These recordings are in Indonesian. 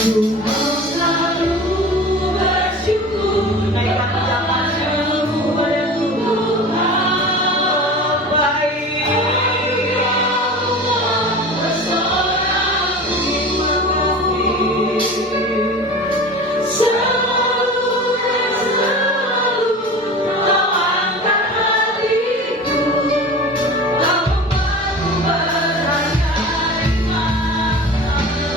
Kau selalu bersyukur. Naikkan ucapan syukur pada Tuhan baik. Bersorak terima kasih. Selalu dan selalu kau angkat hatiku. Kau membuatku berharga di matamu.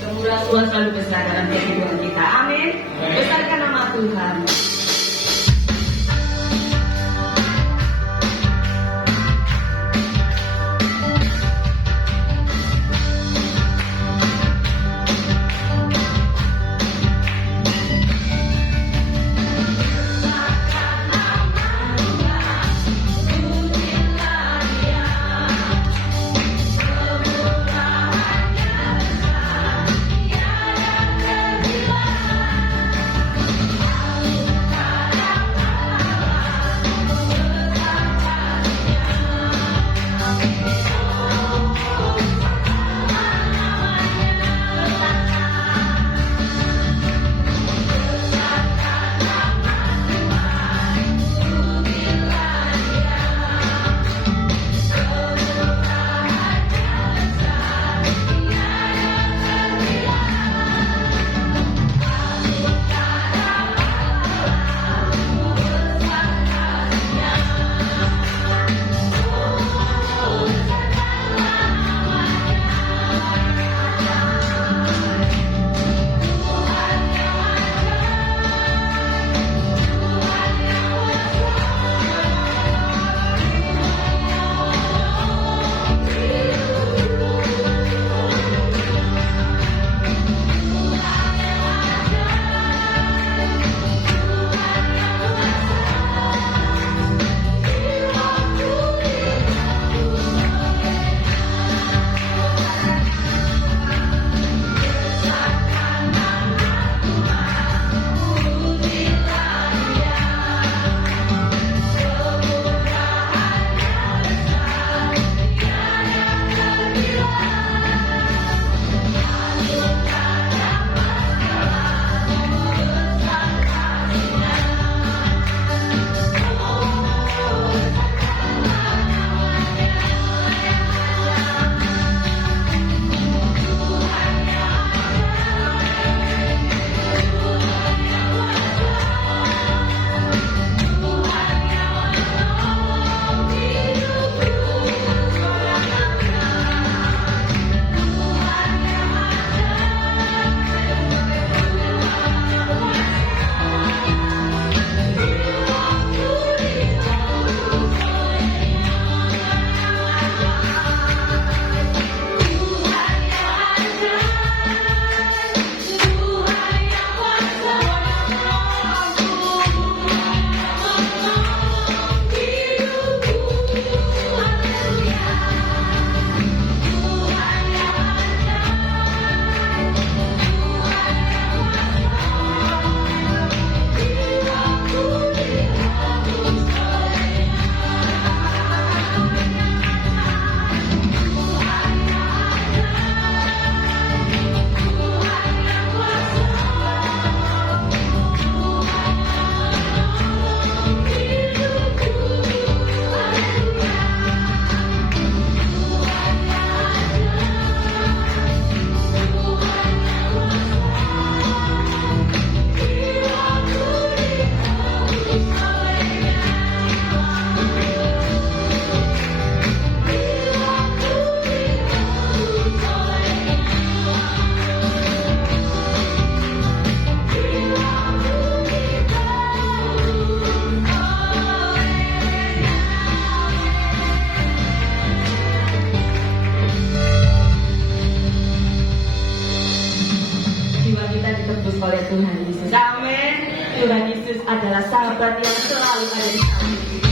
Kemurahan Tuhan selalu besar dalam kehidupan kita. Amin. Besarkan nama Tuhan. adalah sahabat yang selalu ada di samping kita.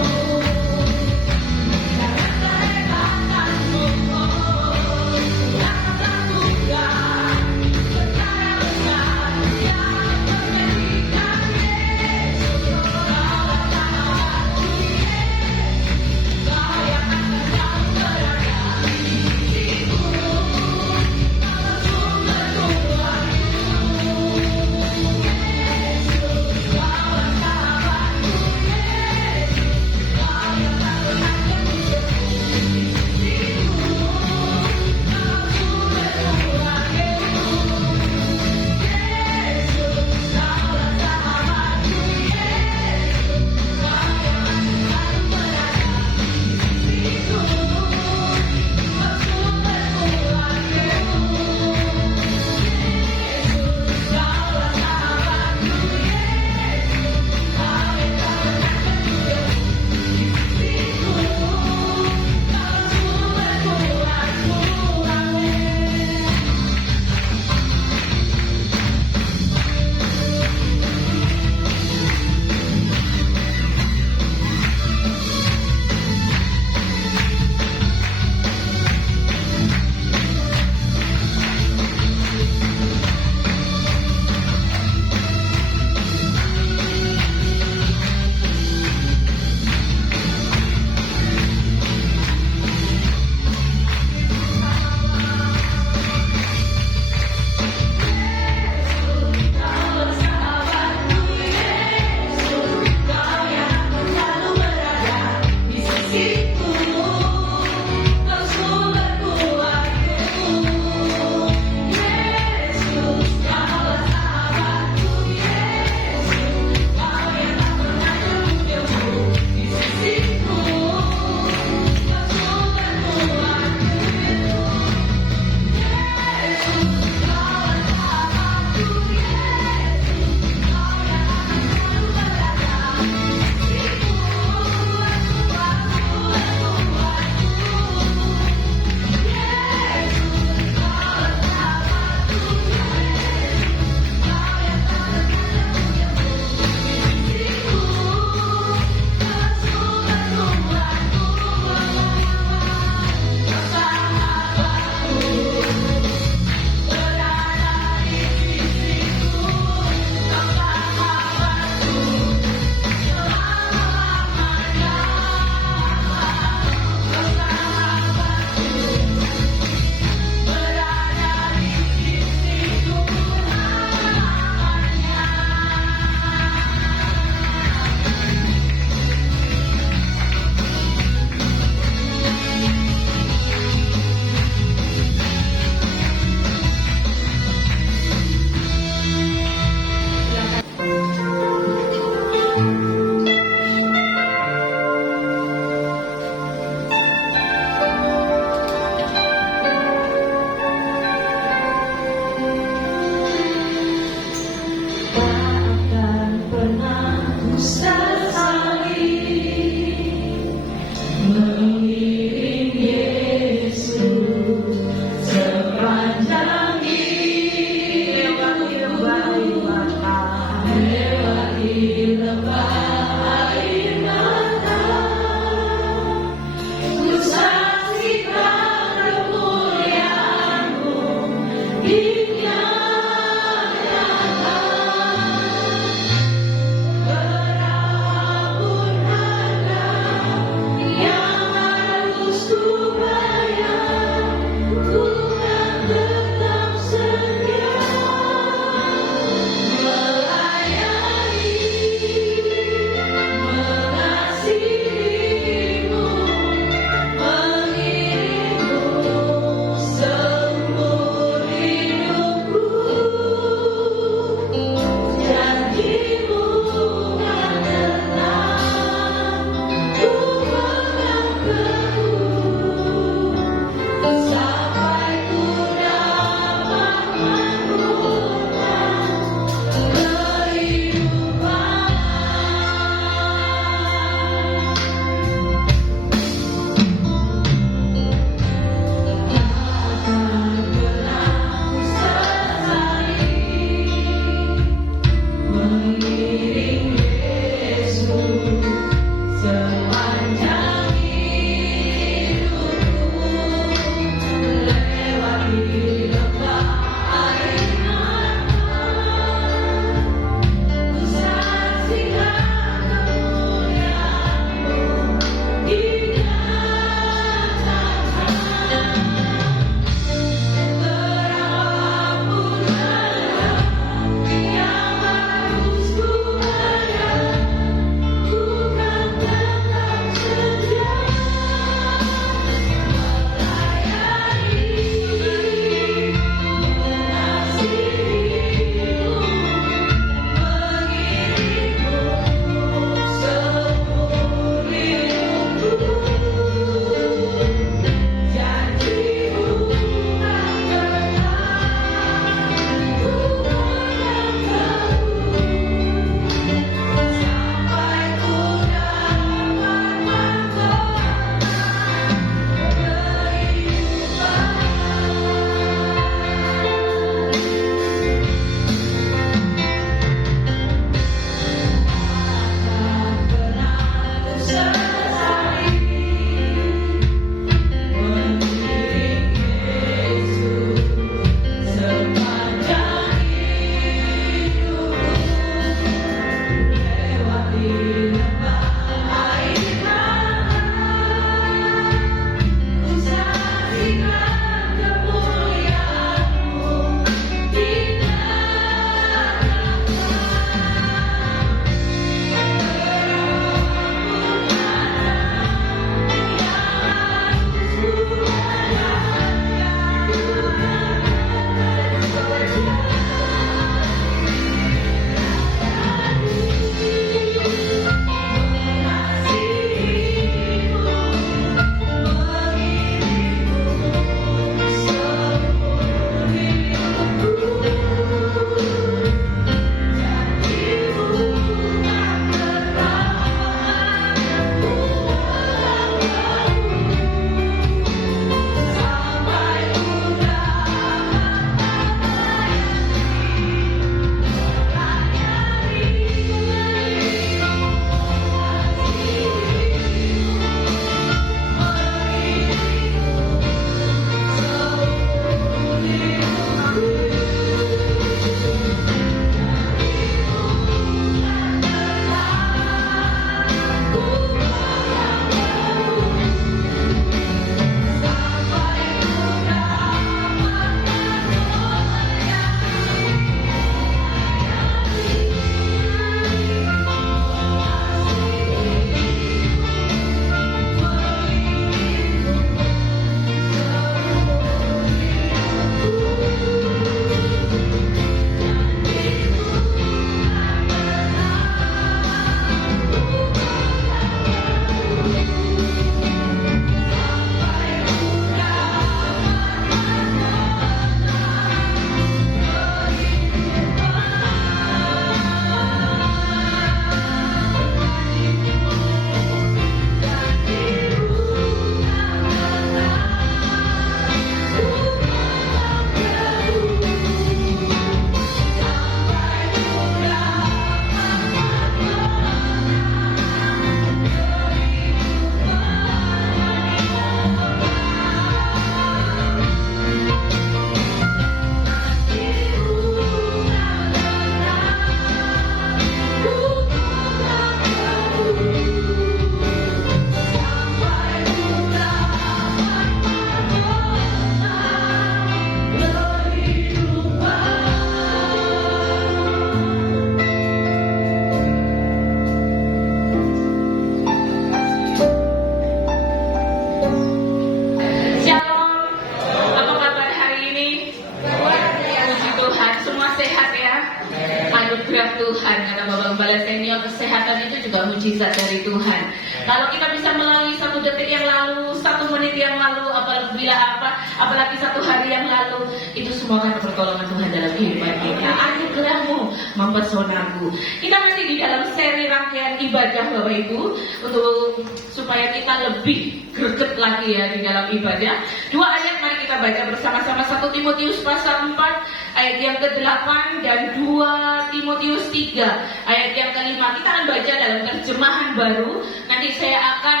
Tuhan, kata Bapak Gembala Senior, kesehatan itu juga mujizat dari Tuhan. Kalau kita bisa melalui 1 detik yang lalu, 1 menit yang lalu, apalagi 1 hari yang lalu, itu semua karena pertolongan Tuhan dalam kehidupan kita. Anugerah-Mu mempesonaku. Kita masih di dalam seri rangkaian ibadah Bapak Ibu, untuk supaya kita lebih greget lagi ya di dalam ibadah. 2 ayat mari kita baca bersama-sama, 1 Timotius pasal 4 ayat yang ke-8 dan 2 Timotius 3 ayat yang ke-5. Kita akan baca dalam terjemahan baru. Nanti saya akan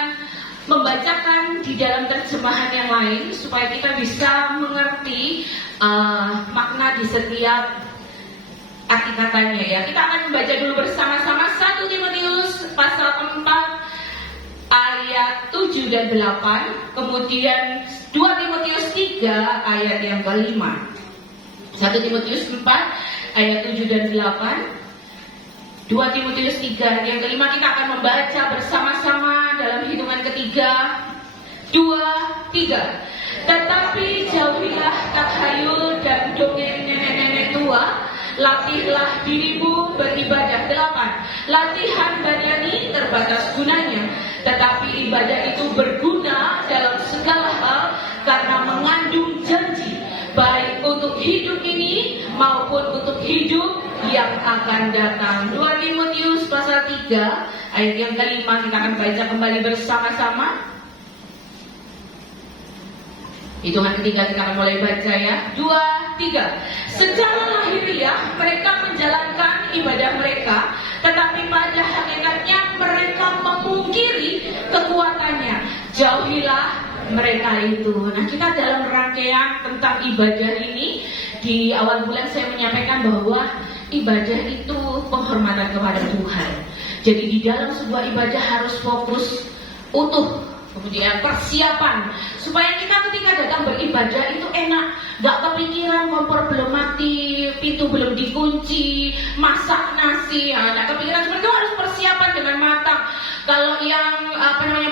membacakan di dalam terjemahan yang lain supaya kita bisa mengerti makna di setiap arti katanya ya. Kita akan membaca dulu bersama-sama 1 Timotius pasal 4 ayat 7 dan 8, kemudian 2 Timotius 3 ayat yang ke-5. 1 Timotius 4 ayat 7 dan 8, 2 Timotius 3 ayat yang ke-5. Kita akan membaca bersama-sama dalam hitungan ketiga, 2, 3. Tetapi jauhilah takhayul dan dongeng nenek-nenek tua, latihlah dirimu beribadah. 8. Latihan badani terbatas gunanya, tetapi ibadah itu berguna dalam segala hal karena mengandung janji, baik untuk hidup ini maupun untuk hidup yang akan datang. 2 Timotius pasal 3 ayat yang ke-5 kita akan baca kembali bersama-sama. Hitungan ketiga kita akan mulai baca ya. 2, 3. Secara lahiriah mereka menjalankan ibadah mereka, tetapi pada hakikatnya mereka memungkiri kekuatannya. Jauhilah mereka itu. Nah, kita dalam rangkaian tentang ibadah ini, di awal bulan saya menyampaikan bahwa ibadah itu penghormatan kepada Tuhan. Jadi di dalam sebuah ibadah harus fokus utuh. Kemudian persiapan supaya kita ketika datang beribadah itu enak, gak kepikiran kompor belum mati, pintu belum dikunci, masak nasi, gak kepikiran seperti itu. Harus persiapan dengan matang. Kalau yang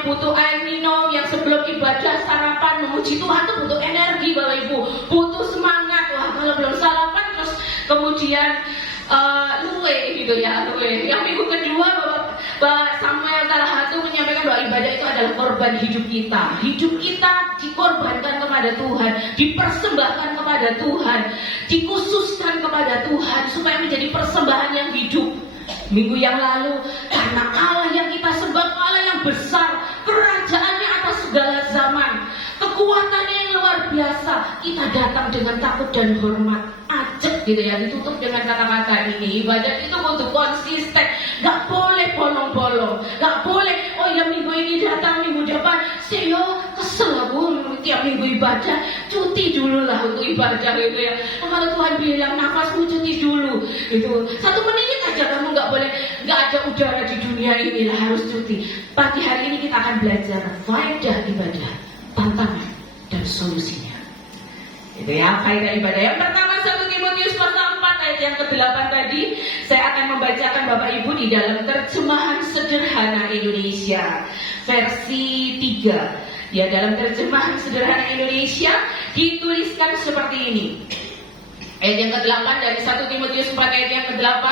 butuh air minum, yang sebelum ibadah sarapan memuji Tuhan itu butuh energi Bapak Ibu, butuh semangat. Wah, kalau belum sarapan terus kemudian luwe gitu ya, luwe. Yang minggu kedua Bapak Samuel Talahatu menyampaikan bahwa ibadah itu adalah korban hidup kita. Hidup kita dikorbankan kepada Tuhan, dipersembahkan kepada Tuhan, dikhususkan kepada Tuhan supaya menjadi persembahan yang hidup. Minggu yang lalu, karena Allah yang kita sembah, Allah yang besar, kerajaannya atas segala zaman, kekuatannya yang luar biasa, kita datang dengan takut dan hormat. Ajak gitu ya, ditutup dengan kata-kata ini. Ibadah itu untuk konsisten, gak boleh bolong-bolong, gak boleh oh ya minggu ini datang, minggu depan saya kesel aku tiap minggu ibadah, cuti dulu lah untuk ibadah gitu ya. Kalau Tuhan bilang nafasmu cuti dulu itu 1 menit aja, kamu gak boleh, gak ada udara di dunia ini lah, harus cuti. Pagi hari ini kita akan belajar faedah ibadah, tantangan dan solusinya. Itu ya, faedah ibadah. Yang pertama 1 Timotius pasal 4 ayat yang ke-8 tadi, saya akan membacakan Bapak Ibu di dalam terjemahan sederhana Indonesia versi 3. Ya, dalam terjemahan sederhana Indonesia dituliskan seperti ini. Ayat yang ke-8 dari 1 Timotius 4 ayat yang ke-8.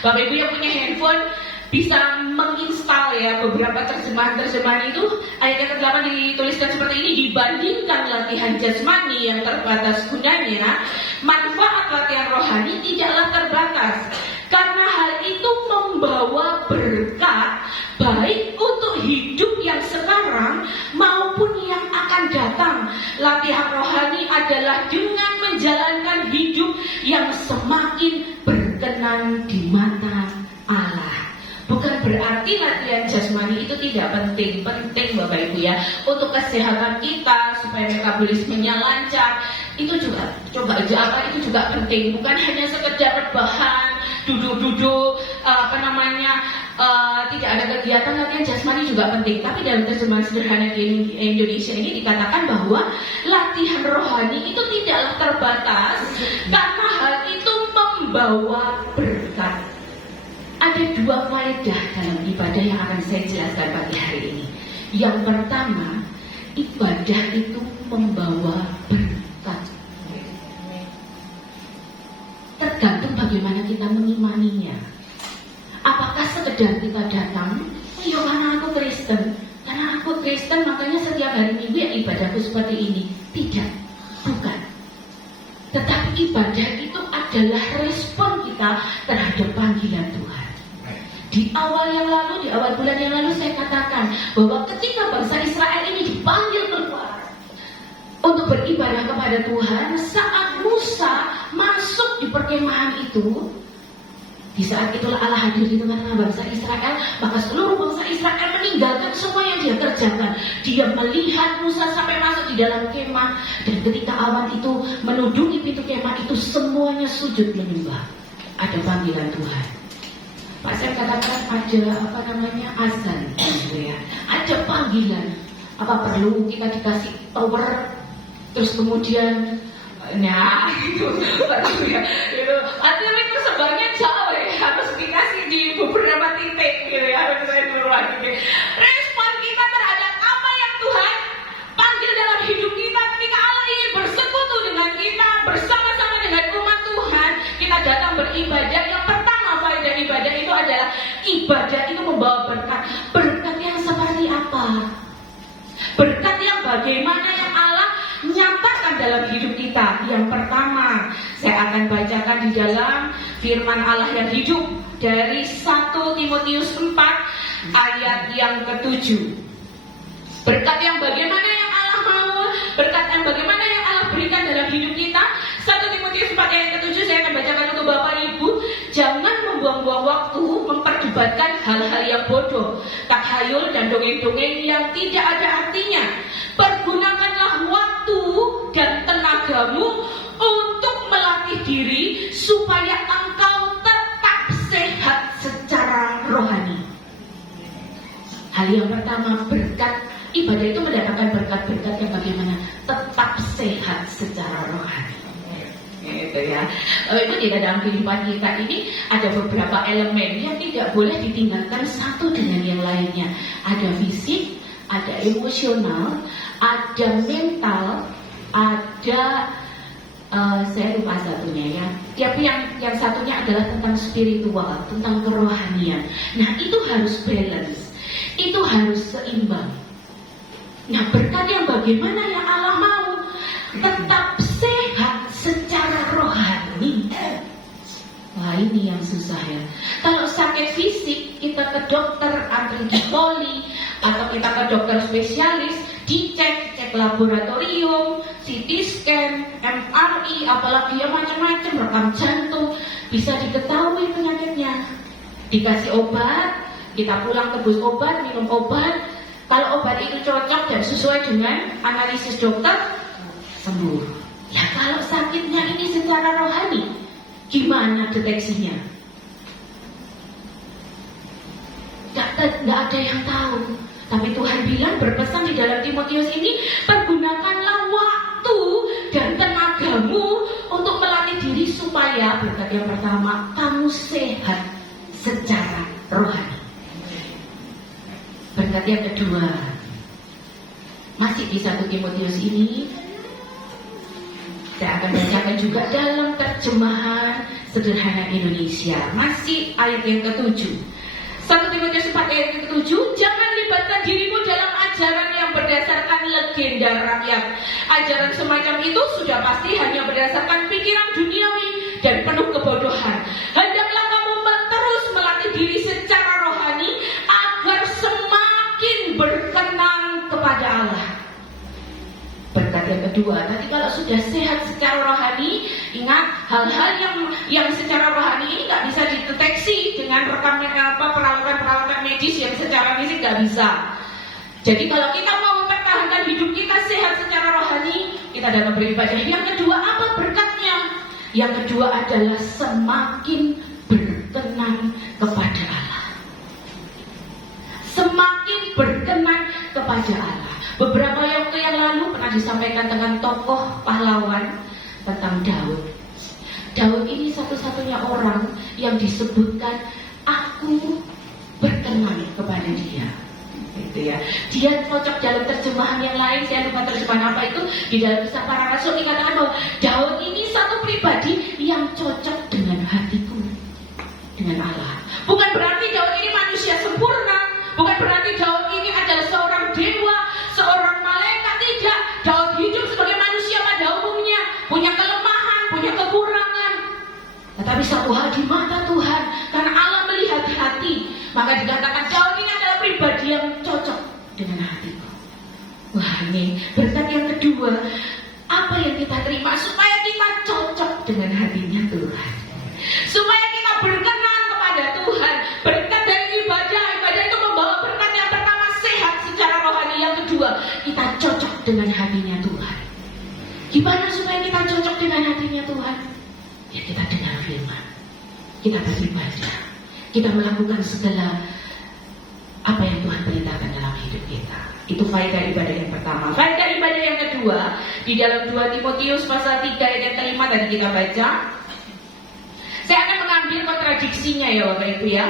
Bapak Ibu yang punya handphone bisa menginstal ya beberapa terjemahan itu. Ayat yang ke-8 dituliskan seperti ini: dibandingkan latihan jasmani yang terbatas gunanya, manfaat latihan rohani tidaklah terbatas, karena hal itu membawa berkat baik untuk hidup yang sekarang maupun yang akan datang. Latihan rohani adalah dengan menjalankan hidup yang semakin berkenan di mata Allah. Bukan berarti latihan jasmani itu tidak penting. Penting Bapak Ibu ya, untuk kesehatan kita supaya metabolismenya lancar. Itu juga itu juga penting. Bukan hanya sekedar rebahan, duduk-duduk tidak ada kegiatan. Latihan jasmani juga penting. Tapi dalam terjemahan sederhana di Indonesia ini dikatakan bahwa latihan rohani itu tidaklah terbatas, karena hal itu membawa berkat. Ada 2 faedah dalam ibadah yang akan saya jelaskan pagi hari ini. Yang pertama, ibadah itu membawa berkat. Tergantung bagaimana kita mengimaninya. sekedar kita datang, ya karena aku Kristen, makanya setiap hari Minggu ya ibadahku seperti ini. Tidak, bukan. Tetapi ibadah itu adalah respon kita terhadap panggilan Tuhan. Di awal bulan yang lalu saya katakan bahwa ketika bangsa Israel ini dipanggil keluar untuk beribadah kepada Tuhan, saat Musa masuk di perkemahan itu, di saat itulah Allah hadir di tengah-tengah bangsa Israel, maka seluruh bangsa Israel meninggalkan semua yang dia kerjakan. Dia melihat Musa sampai masuk di dalam kemah, dan ketika awan itu menudungi pintu kemah itu, semuanya sujud menyembah. Ada panggilan Tuhan. Pak, saya katakan ada azan, gitu ya. Ada panggilan. Apa perlu kita dikasih power, terus kemudian, nah itu, itu. Artinya persembahannya jauh ya, harus dikasih di beberapa titik, gitu ya. Harus saya berulang. Respon kita terhadap apa yang Tuhan panggil dalam hidup kita, ketika Allah ingin bersekutu dengan kita, bersama-sama dengan umat Tuhan, kita datang beribadah. Yang pertama faedah ibadah itu adalah ibadah itu membawa berkat. Berkat yang seperti apa? Berkat yang bagaimana yang Allah nyatakan dalam hidup kita. Yang pertama, saya akan bacakan di dalam firman Allah yang hidup dari 1 Timotius 4 ayat yang ke-7. Berkat yang bagaimana yang Allah mau, berkat yang bagaimana yang Allah berikan dalam hidup kita. 1 Timotius 4 ayat ke-7 saya akan bacakan untuk Bapak Ibu. Jangan membuang-buang waktu memperdebatkan hal-hal yang bodoh, takhayul dan dongeng-dongeng yang tidak ada artinya. Pergunakanlah waktu dan tenagamu untuk melatih diri supaya engkau tetap sehat secara rohani. Hal yang pertama, berkat ibadah itu mendatangkan berkat-berkat yang bagaimana? Tetap sehat secara rohani. Gitu ya. Itu di dalam kehidupan kita ini ada beberapa elemen yang tidak boleh ditinggalkan satu dengan yang lainnya. Ada fisik, ada emosional, ada mental, ada saya lupa satunya ya. Tapi yang satunya adalah tentang spiritual, tentang kerohanian. Nah, itu harus balance. Itu harus seimbang. Nah, berkat yang bagaimana yang Allah mau? Tetap sehat secara rohani. Wah, ini yang susah ya. Kalau sakit fisik, kita ke dokter, antri di poli, atau kita ke dokter spesialis, cek laboratorium, CT scan, MRI, apalagi ya macam-macam, rekam jantung, bisa diketahui penyakitnya. Dikasih obat, kita pulang tebus obat, minum obat. Kalau obat itu cocok dan sesuai dengan analisis dokter, sembuh. Ya kalau sakitnya ini secara rohani, gimana deteksinya? Gak ada yang tahu. Tapi Tuhan bilang, berpesan di dalam Timotius ini, pergunakanlah waktu dan tenagamu untuk melatih diri supaya, berkat yang pertama, kamu sehat secara rohani. Berkat yang kedua, masih di 1 Timotius ini, saya akan bacakan juga dalam terjemahan sederhana Indonesia. Masih ayat yang ke-7. 1 Timotius 4 ayat yang ke-7. Jangan libatkan dirimu dalam ajaran yang berdasarkan legenda rakyat. Ajaran semacam itu sudah pasti hanya berdasarkan pikiran duniawi dan penuh kebodohan. Hendaklah kamu terus melatih diri secara rohani agar semakin berkenan kepada Allah. Berkat yang kedua, nanti kalau sudah sehat secara rohani, ingat hal-hal yang secara rohani ini nggak bisa dideteksi dengan peralatan medis yang secara fisik nggak bisa. Jadi kalau kita mau mempertahankan hidup kita sehat secara rohani, kita dapat beribadah. Yang kedua, apa berkatnya? Yang kedua adalah semakin berkenan kepada Allah. Semakin berkenan kepada Allah. Beberapa waktu yang lalu pernah disampaikan dengan tokoh pahlawan tentang Daud. Daud ini satu-satunya orang yang disebutkan aku berkenan kepada dia. Gitu ya. Dia cocok dalam terjemahan yang lain, saya lupa terjemahan apa itu, di dalam Kisah Para Rasul dikatakan bahwa Daud ini satu pribadi yang cocok dengan hatiku, dengan Allah. Bukan berarti Daud ini manusia sempurna, bukan berarti Daud ini adalah seorang dewa, seorang malaikat. Tidak, Daud hidup sebagai manusia pada umumnya, punya kelemahan, punya kekurangan. Tetapi satu hal di mata Tuhan, karena Allah melihat hati, maka dikatakan Daud ini adalah pribadi yang cocok dengan hatiku. Wah, ini berkat yang kedua, apa yang kita terima supaya kita cocok dengan hatinya Tuhan, supaya kita berkenan kepada Tuhan. Berkat dari ibadah itu membawa berkat yang pertama, sehat secara rohani. Yang kedua, kita cocok dengan hatinya Tuhan. Gimana supaya kita cocok dengan hatinya Tuhan? Ya, kita dengar firman, kita beribadah, kita melakukan segala apa yang Tuhan perintahkan dalam hidup kita. Itu faedah ibadah yang pertama. Faedah ibadah yang kedua, di dalam 2 Timotius pasal 3 ayat yang kelima tadi kita baca. Saya akan mengambil kontradiksinya ya Bapak Ibu ya.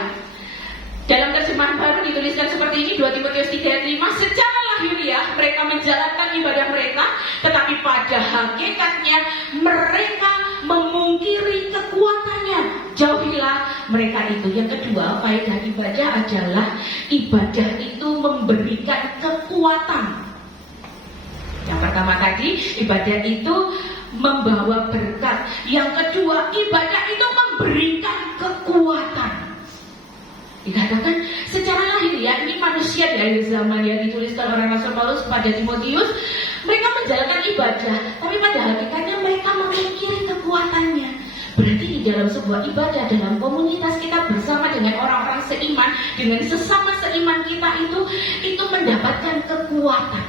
Dalam terjemahan baru dituliskan seperti ini, 2 Timotius 3 ayat 5, secara lahiriah mereka menjalankan ibadah mereka, tetapi pada hakikatnya mereka memungkiri kekuatannya. Jauhilah mereka itu. Yang kedua, faedah ibadah adalah ibadah itu memberikan kekuatan. Yang pertama tadi, ibadah itu membawa berkat. Yang kedua, ibadah itu memberikan kekuatan. Dikatakan secara lahir ya, ini manusia di akhir zaman yang dituliskan oleh Rasul Paulus kepada Timotius. Mereka menjalankan ibadah, tapi pada hakikatnya mereka memungkiri kekuatannya. Berarti di dalam sebuah ibadah, dalam komunitas kita bersama dengan orang-orang seiman, dengan sesama seiman kita itu mendapatkan kekuatan.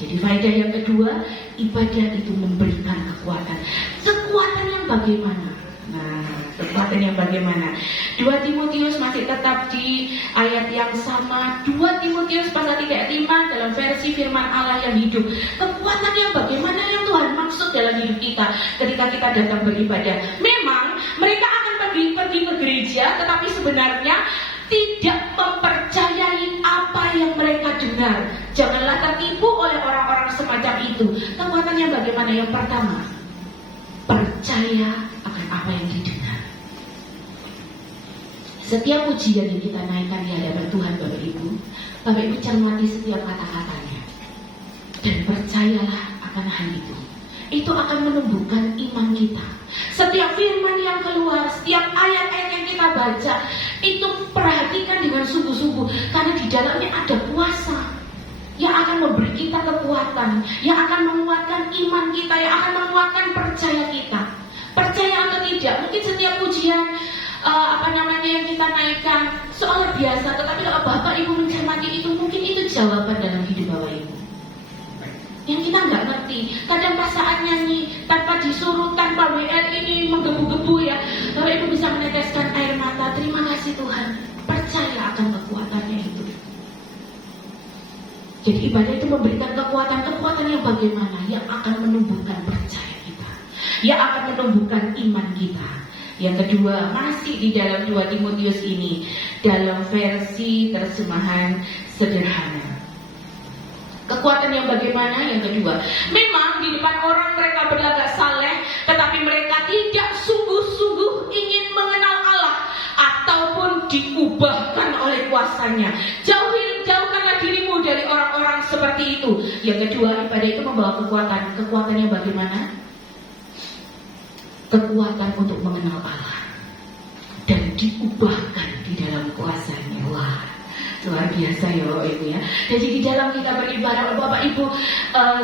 Jadi faedah yang kedua, ibadah itu memberikan kekuatan. Kekuatan yang bagaimana? Nah, kekuatan yang bagaimana? 2 Timotius masih tetap di ayat yang sama, 2 Timotius pasal 3 ayat 5 dalam versi firman Allah yang hidup. Kekuatan yang bagaimana yang Tuhan maksud dalam hidup kita ketika kita datang beribadah. Memang mereka akan pergi ke gereja, tetapi sebenarnya tidak mempercayai apa yang mereka dengar. Janganlah tertipu oleh orang-orang semacam itu. Kekuatan yang bagaimana? Yang pertama, percaya akan apa yang didengar. Setiap pujian yang kita naikkan di hadapan Tuhan, Bapak Ibu cermati setiap kata-katanya dan percayalah akan hal itu. Itu akan menumbuhkan iman kita. Setiap firman yang keluar, setiap ayat-ayat yang kita baca, itu perhatikan dengan sungguh-sungguh, karena di dalamnya ada kuasa yang akan memberi kita kekuatan, yang akan menguatkan iman kita, yang akan menguatkan percaya kita. Percaya atau tidak, mungkin setiap pujian yang kita naikkan seolah biasa, tetapi kalau Bapak Ibu mencermati itu, mungkin itu jawaban dalam hidup Bapak Ibu yang kita nggak ngerti. Kadang pas saat nyanyi tanpa disuruh, tanpa WL ini menggebu-gebu ya, Bapak Ibu bisa meneteskan air mata. Terima kasih Tuhan, percaya akan kekuatannya itu. Jadi ibadah itu memberikan kekuatan yang bagaimana? Yang akan menumbuhkan percaya kita, yang akan menumbuhkan iman kita. Yang kedua, masih di dalam 2 Timotius ini, dalam versi terjemahan sederhana. Kekuatan yang bagaimana? Yang kedua, memang di depan orang mereka berlagak saleh, tetapi mereka tidak sungguh-sungguh ingin mengenal Allah ataupun diubahkan oleh kuasanya. Jauhkanlah dirimu dari orang-orang seperti itu. Yang kedua, ibadah itu membawa kekuatan. Kekuatan yang bagaimana? Kekuatan untuk mengenal Allah dan diubahkan di dalam kuasanya. Wah, luar biasa ya Bapak Ibu ya. Jadi di dalam kita beribadah, Bapak Ibu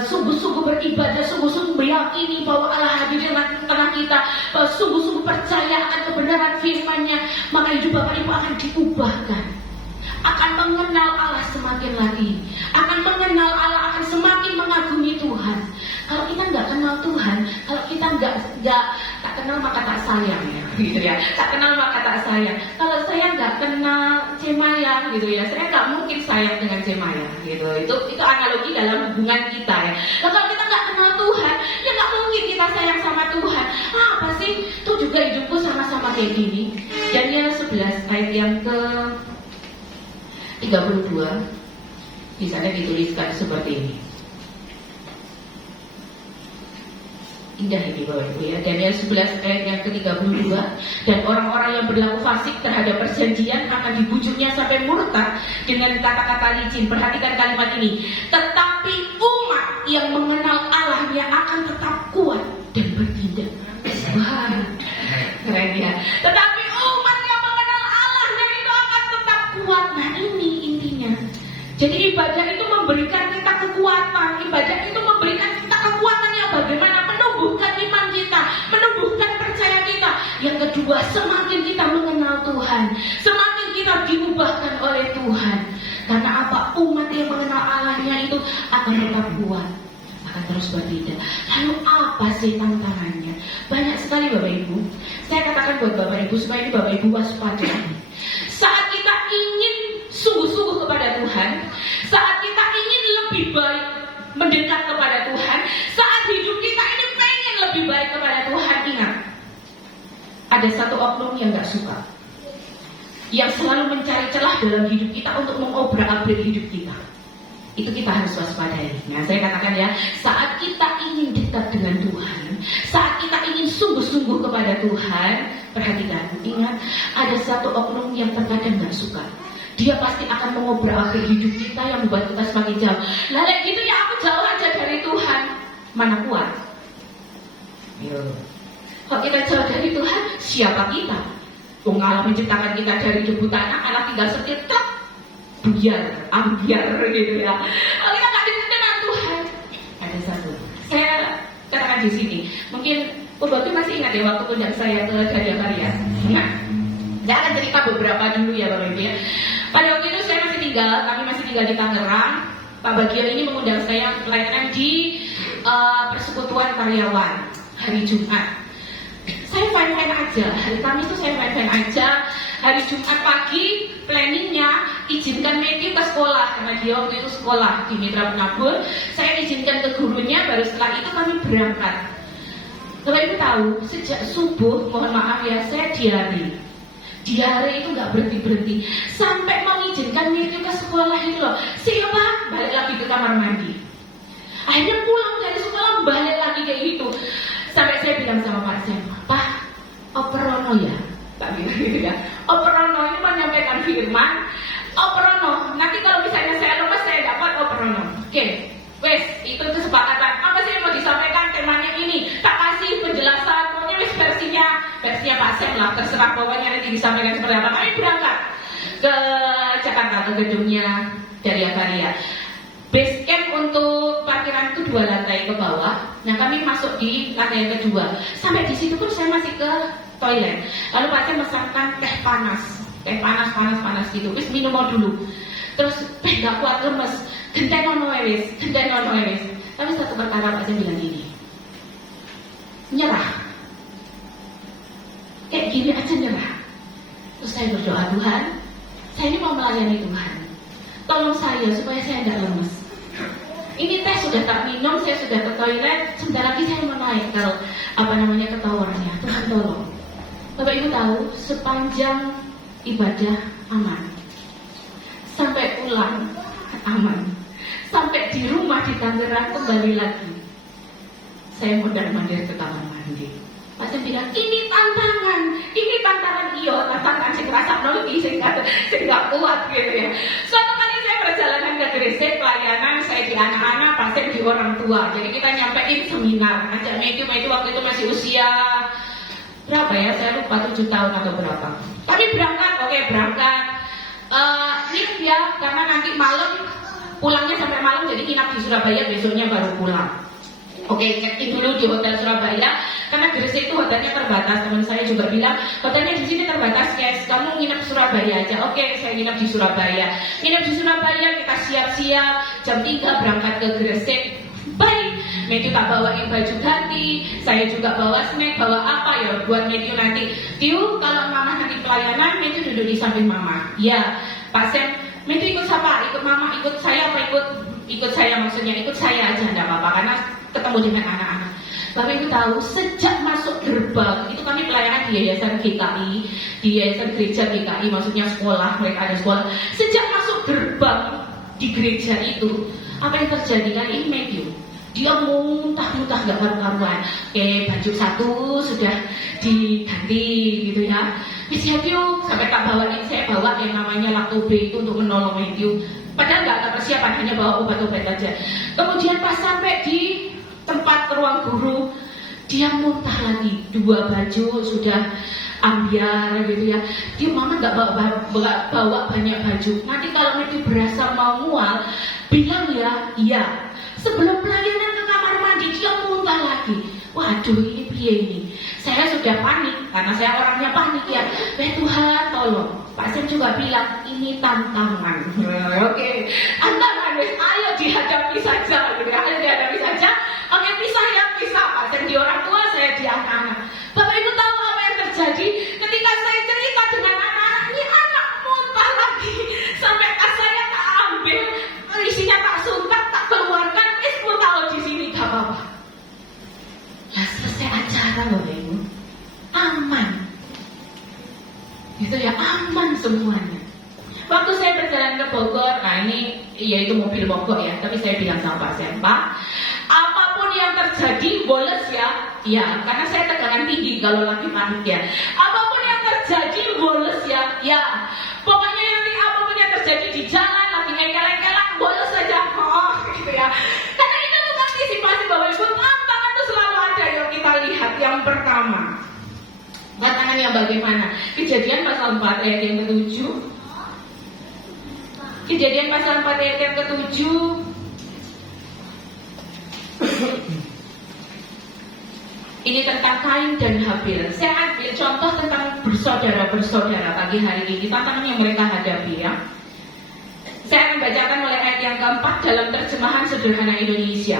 sungguh-sungguh beribadah, sungguh-sungguh meyakini bahwa Allah hadir di tengah kita, sungguh-sungguh percaya akan kebenaran firman-Nya, maka hidup Bapak Ibu akan diubahkan, akan mengenal Allah semakin lagi, akan mengenal Allah, akan semakin mengagumi Tuhan. Kalau kita nggak kenal Tuhan, kalau kita nggak tak kenal maka tak sayang ya, gitu ya. Tak kenal maka tak sayang. Kalau saya nggak kenal Cemaya, gitu ya, saya nggak mungkin sayang dengan Cemaya, gitu. Itu analogi dalam hubungan kita ya. Nah, kalau kita nggak kenal Tuhan, ya nggak mungkin kita sayang sama Tuhan. Apa sih? Tuh juga hidupku sama-sama kayak gini. Daniel 11 ayat yang ke 32 di sana dituliskan seperti ini. Indah ini Bapak Ibu ya. Daniel 11 ayat yang ke-32. Dan orang-orang yang berlaku fasik terhadap perjanjian akan dibujuknya sampai murtad dengan kata-kata licin. Perhatikan kalimat ini. Tetapi umat yang mengenal Allahnya akan tetap kuat dan bertindak. Wah, keren ya. Tetapi umat yang mengenal Allahnya itu akan tetap kuat. Nah ini intinya. Jadi ibadah itu memberikan kita kekuatan. Ibadah itu memberikan kita kekuatan yang bagaimana menumbuhkan iman kita, menumbuhkan percaya kita. Yang kedua, semakin kita mengenal Tuhan, semakin kita diubahkan oleh Tuhan. Karena apa? Umat yang mengenal Allahnya itu akan tetap kuat, akan terus bertindak. Lalu apa sih tantangannya? Banyak sekali Bapak Ibu. Saya katakan buat Bapak Ibu supaya ini Bapak Ibu waspada. Saat kita ingin sungguh-sungguh kepada Tuhan, saat kita ingin lebih baik mendekat kepada Tuhan, saat hidup kita ini pengen lebih baik kepada Tuhan, ingat, ada satu oknum yang gak suka, yang selalu mencari celah dalam hidup kita untuk mengobrak-abrik hidup kita. Itu kita harus waspadai. Nah, saya katakan ya, saat kita ingin dekat dengan Tuhan, saat kita ingin sungguh-sungguh kepada Tuhan, perhatikan, ingat, ada satu oknum yang terkadang gak suka. Dia pasti akan mengobrak-abrik hidup kita yang membuat kita semakin jauh. Lalu gitu ya, aku jauh aja dari Tuhan. Mana kuat? Kalau kita jauh dari Tuhan, siapa kita? Allah menciptakan kita dari debu tanah, Allah tinggal setir, buyar, ambiar gitu ya. Kalau kita nggak dekat dengan Tuhan, ada satu. Saya katakan di sini, mungkin Bapak masih ingat ya waktu kunjung saya ke Gajah Karya. Nah, saya akan cerita beberapa dulu ya Bapak Ibu ya. Pada waktu itu saya kami masih tinggal di Tangerang. Pak Bagio ini mengundang saya untuk pelayanan di persekutuan karyawan hari Jumat. Saya fine-fine aja, hari Kamis itu saya fine-fine aja. Hari Jumat pagi planningnya izinkan Matthew ke sekolah karena dia waktu itu sekolah di Mitra Penabur. Saya izinkan ke gurunya, baru setelah itu kami berangkat. Kalau Ibu tahu, sejak subuh, mohon maaf ya, saya diare itu nggak berhenti sampai mengizinkan Matthew ke sekolah itu loh. Siapa? Balik lagi ke kamar mandi. Akhirnya pulang dari sekolah balik lagi kayak gitu. Sampai saya bilang sama Pak Sam, Pak, Operono ya, Pak bilang gitu ya. Operono ini mau menyampaikan firman. Operono, nanti kalau misalnya saya lemes saya dapat Operono. Oke, wes itu kesepakatan. Apa sih yang mau disampaikan? Temanya ini. Tak kasih penjelasan. Pokoknya wes versinya Pak Sam lah. Terserah pokoknya nanti disampaikan seperti apa. Kami berangkat ke Jakarta ke gedungnya Gajah Karya. Base camp untuk parkiran itu 2 lantai ke bawah. Nah kami masuk di lantai yang kedua. Sampai di situ pun saya masih ke toilet. Lalu Pak Sam memesankan teh panas gitu. Wis minum dulu. Terus nggak kuat lemes. Gentenono wis. Tapi satu perkara Pak Sam bilang gini. Nyerah. Kayak gini aja nyerah. Terus saya berdoa, Tuhan, saya ini mau melayani Tuhan. Tolong saya supaya saya tidak lemes. Ini teh sudah tak minum, saya sudah ke toilet. Sebentar lagi saya mau naik ke towernya. Tuhan tolong. Bapak Ibu tahu, sepanjang ibadah aman, sampai pulang aman, sampai di rumah di Tangerang kembali lagi. Saya mondar-mandir ke kamar mandi. Pak Sam bilang, ini tantangan iyo, tantangan sing rasa nolki, sing gak kuat gitu ya. Suatu kali saya perjalanan ke Gresik, pelayanan saya di anak-anak, Pak Sam di orang tua. Jadi kita nyampein seminar, ajak Matthew waktu itu masih usia berapa ya, saya lupa 7 tahun atau berapa. Kami berangkat, berangkat. Nginep ya, karena nanti malam, pulangnya sampai malam, jadi nginap di Surabaya, besoknya baru pulang. Check-in dulu di hotel Surabaya, karena Gresik itu hotelnya terbatas. Teman saya juga bilang, hotelnya di sini terbatas, guys. Kamu nginep Surabaya aja. Saya nginep di Surabaya. Nginep di Surabaya, kita siap-siap. Jam 3 berangkat ke Gresik. Baik, Matthew tak bawain baju ganti, saya juga bawa snack, bawa apa ya buat Matthew nanti. Tiu, kalau mama nanti pelayanan, Matthew duduk di samping mama. Ya, Pak Sam, Matthew ikut siapa? Ikut mama, ikut saya apa ikut saya maksudnya? Ikut saya aja, enggak apa-apa, karena ketemu dengan anak-anak. Bapak Ibu tahu, sejak masuk gerbang, itu kami pelayanan di Yayasan GKI, di Yayasan Gereja GKI, maksudnya sekolah, mereka ada sekolah. Sejak masuk gerbang di gereja itu, apa yang terjadi kan ini Matthew? dia muntah-muntah gak karu-karuan. Oke, baju satu sudah diganti gitu ya. Miss Hetyu, sampai tak bawain, saya bawa yang namanya Lactobay itu untuk menolong Hetyu. Padahal gak ada persiapan, hanya bawa obat-obat aja. Kemudian pas sampai di tempat ruang guru, dia muntah lagi. 2 baju sudah ambiar gitu ya. Dia mama gak bawa banyak baju. Nanti kalau Hetyu berasa mau mual, bilang ya, iya. Sebelum pelayanan ke kamar mandi dia muntah lagi. Waduh, ini piye ini? Saya sudah panik karena saya orangnya panik ya. Tuhan tolong. Pak Sen juga bilang ini tantangan. Oke, tantangan wes, ayo dihadapi saja. Ayo dihadapi saja. Oke, pisah ya pisah. Pak Sen di orang tua, saya di anak-anak. Bapak Ibu tahu apa yang terjadi ketika saya cerita dengan anak-anak, ini anak muntah lagi. Sampai tas saya tak ambil, isinya tak sungkat, tak keluarkan. Tahu di sini gak apa-apa. Ya selesai acara Bapak Ibu, aman. Gitu ya, aman semuanya. Waktu saya berjalan ke Bogor, nah ini yaitu mobil mogok ya, tapi saya bilang sama Pak Sen, Pak, apapun yang terjadi boles ya. Ya, karena saya tegangan tinggi kalau lagi panik ya. Apapun yang terjadi boles ya. Ya, pokoknya nanti apapun yang terjadi di jalan lagi engkel-engkelan boles saja. Oh, gitu ya. Karena itu tuh antisipasi Bapak Ibu, tantangan itu selalu ada yang kita lihat. Yang pertama, tantangan yang bagaimana? Kejadian pasal 4 ayat yang ke-7. Kejadian pasal 4 ayat yang ke-7. Ini tentang Kain dan Habil. Saya ambil contoh tentang bersaudara-bersaudara pagi hari ini, tantangan yang mereka hadapi ya. Saya akan bacakan mulai ayat yang ke-4 dalam terjemahan sederhana Indonesia.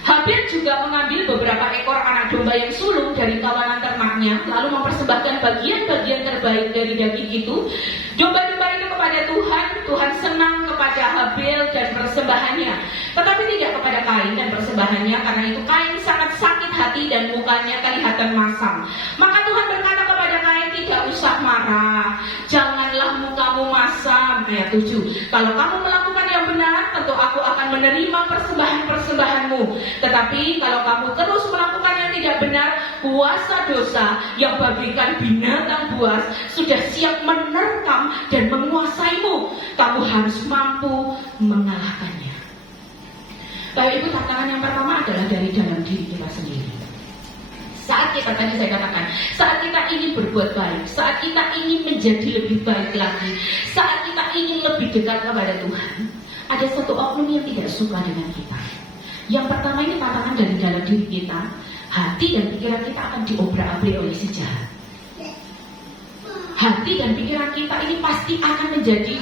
Habil juga mengambil beberapa ekor anak domba yang sulung dari kawanan ternaknya, lalu mempersembahkan bagian-bagian terbaik dari daging itu. Domba-domba itu kepada Tuhan. Tuhan senang kepada Habil dan persembahannya, tetapi tidak kepada Kain dan persembahannya, karena itu Kain sangat sakit hati dan mukanya kelihatan masam. Maka Tuhan berkata kepada Kain, tidak usah marah, janganlah mukamu masam. Ayat 7. Kalau kamu melakukan yang benar, tentu aku akan menerima persembahan-persembahanmu. Tetapi kalau kamu terus melakukan yang tidak benar, kuasa dosa yang bagaikan binatang buas sudah siap menerkam dan menguasaimu. Kamu harus mampu mengalahkannya. Bapak Ibu, tantangan yang pertama adalah dari dalam diri kita sendiri. Saat kita, tadi saya katakan, saat kita ingin berbuat baik, saat kita ingin menjadi lebih baik lagi, saat kita ingin lebih dekat kepada Tuhan, ada satu oknum yang tidak suka dengan kita. Yang pertama, ini tantangan dari dalam diri kita. Hati dan pikiran kita akan diobrak-abrik oleh si jahat. Hati dan pikiran kita ini pasti akan menjadi,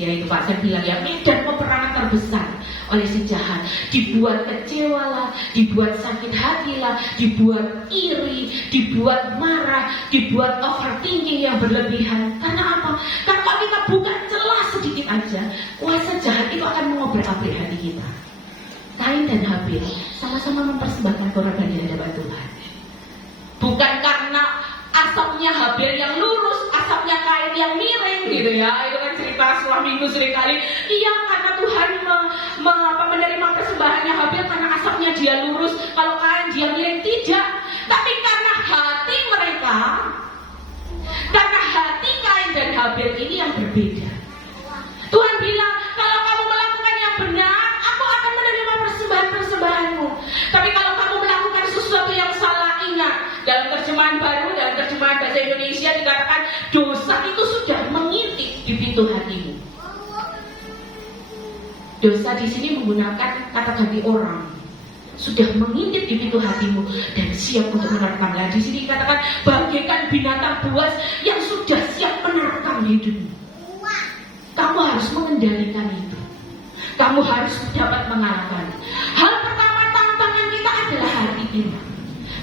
yaitu Pak Sen bilang ya, medan peperangan terbesar oleh si jahat. Dibuat kecewa lah, dibuat sakit hati lah, dibuat iri, dibuat marah, dibuat overthinking yang berlebihan. Karena apa? Karena kalau kita buka celah sedikit aja, kuasa jahat itu akan mengobrak-abrik hati kita. Kain dan Habil sama-sama mempersembahkan korban di hadapan Tuhan. Bukan karena asapnya Habil yang lurus, asapnya Kain yang miring gitu ya. Itu kan cerita setelah minggu seringkali. Iya, karena Tuhan menerima persembahannya Habil karena asapnya dia lurus, kalau Kain dia miring, tidak. Tapi karena hati mereka, karena hati Kain dan Habil ini yang berbeda. Tuhan bilang, kalau kamu melakukan yang benar, aku akan menerima persembahan-persembahanmu. Tapi kalau kamu melakukan sesuatu yang salah, ingat, dalam terjemahan baru, dalam terjemahan bahasa Indonesia dikatakan, dosa itu sudah mengintip di pintu hatimu. Dosa di sini menggunakan kata ganti orang. Sudah mengintip di pintu hatimu dan siap untuk menerkam. Nah, di sini dikatakan bagaikan binatang buas yang sudah siap menerkam hidupmu. Kamu harus mengendalikan itu. Kamu harus dapat mengalahkan. Hal pertama, tantangan kita adalah hati kita,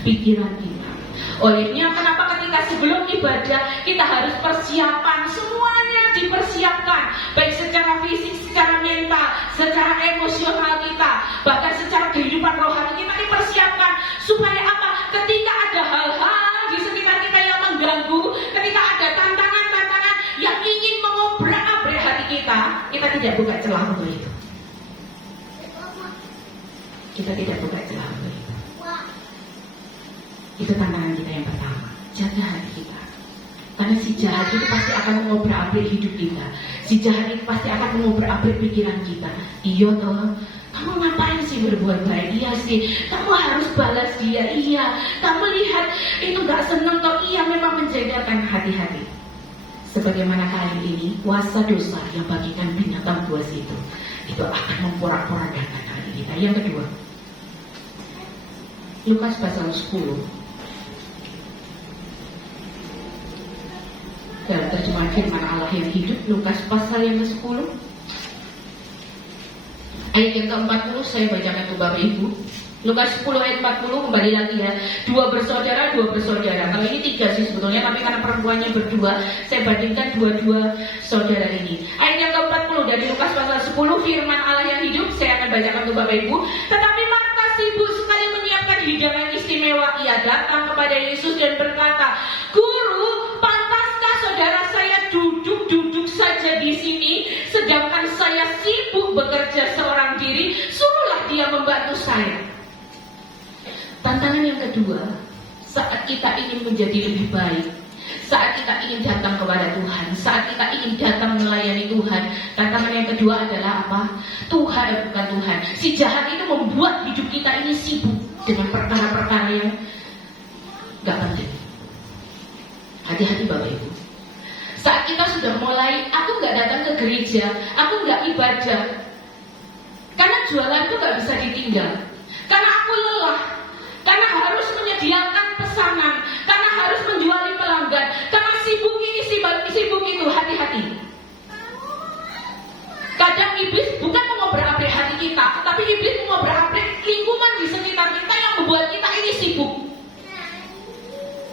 pikiran kita. Olehnya kenapa ketika sebelum ibadah kita harus persiapan, semuanya dipersiapkan, baik secara fisik, secara mental, secara emosional kita, bahkan secara kehidupan rohani kita dipersiapkan. Supaya apa? Ketika ada hal-hal di sekitar kita yang mengganggu, ketika ada tantangan-tantangan yang ingin mengobrak-abrik hati kita tidak buka celah untuk itu. kita tidak buka celah untuk itu. Itu tantangan kita yang pertama. Jaga hati kita. Karena si jahat itu pasti akan mengobrak-abrik hidup kita. Si jahat itu pasti akan mengobrak-abrik pikiran kita. Iya toh, kamu ngapain sih berbuat baik? Iya sih, kamu harus balas dia. Iya, kamu lihat itu gak seneng toh. Iya, memang menjadikan hati-hati. Sebagaimana kali ini, kuasa dosa yang bagikan binatang buas itu akan memporak-porandakan hati kita. Yang kedua, Lukas pasal 10. Dalam terjemahan firman Allah yang hidup, Lukas pasal yang ke-10 ayat yang ke-40, saya bacakan untuk Bapak Ibu. Lukas 10 ayat 40, kembali lagi ya. Dua bersaudara. Kalau ini 3 sih sebetulnya, tapi karena perempuannya berdua, saya bandingkan dua saudara ini. Ayat yang ke-40 dari Lukas pasal 10, firman Allah yang hidup, saya akan bacakan untuk Bapak Ibu. Tetapi Marta sibuk sekali menyiapkan hidangan istimewa. Ia datang kepada Yesus dan berkata, "Guru, pantaskah saudara saya duduk saja di sini, sedangkan saya sibuk bekerja seorang diri? Suruhlah dia membantu saya." Tantangan yang kedua, saat kita ingin menjadi lebih baik, saat kita ingin datang kepada Tuhan, saat kita ingin datang melayani Tuhan, tantangan yang kedua adalah apa? Bukan Tuhan. Si jahat itu membuat hidup kita ini sibuk dengan perkara-perkara yang gak penting. Hati-hati Bapak Ibu. Saat kita sudah mulai, aku gak datang ke gereja, aku gak ibadah, karena jualanku gak bisa ditinggal, karena aku lelah, karena harus menyediakan pesanan, karena harus menjuali pelanggan, karena sibuk ini, sibuk itu. Hati-hati. Kadang iblis bukan mengobrak-abrik hati kita, tapi iblis mengobrak-abrik lingkungan di sekitar kita yang membuat kita ini sibuk.